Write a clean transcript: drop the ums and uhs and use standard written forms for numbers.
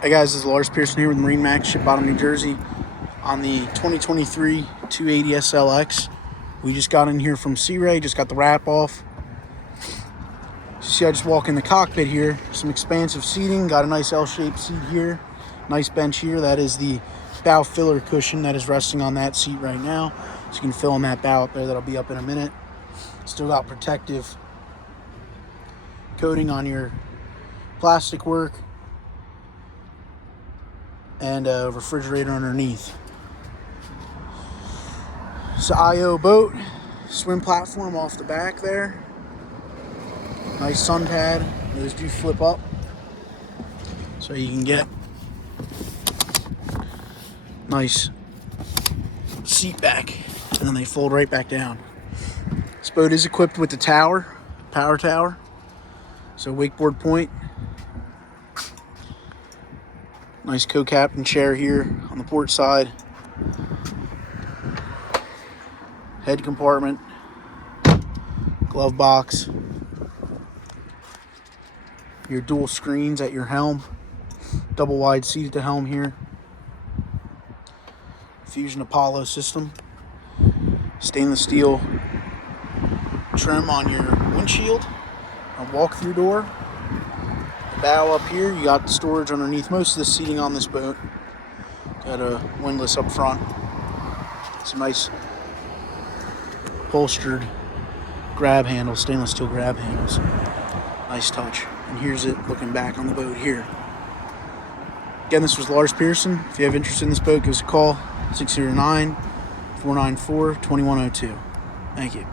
Hey guys, this is Lars Pearson here with MarineMax Ship Bottom, New Jersey on the 2023 280 SLX. We just got in here from Sea Ray, just got the wrap off. See, I just walk in the cockpit here, some expansive seating, got a nice L-shaped seat here, nice bench here. That is the bow filler cushion that is resting on that seat right now. So you can fill in that bow up there, that'll be up in a minute. Still got protective coating on your plastic work and a refrigerator underneath. It's an IO boat, swim platform off the back there. Nice sun pad. Those do flip up, so you can get nice seat back, and then they fold right back down. This boat is equipped with the tower, power tower, so wakeboard point. Nice co-captain chair here on the port side. Head compartment, glove box, your dual screens at your helm, double wide seat at the helm here, Fusion Apollo system, stainless steel trim on your windshield, a walk-through door. Bow up here, you got the storage underneath most of the seating on this boat. Got a windlass up front. Some nice upholstered grab handles, stainless steel grab handles. Nice touch. And here's it looking back on the boat here. Again, this was Lars Pearson. If you have interest in this boat, give us a call, 609-494-2102. Thank you.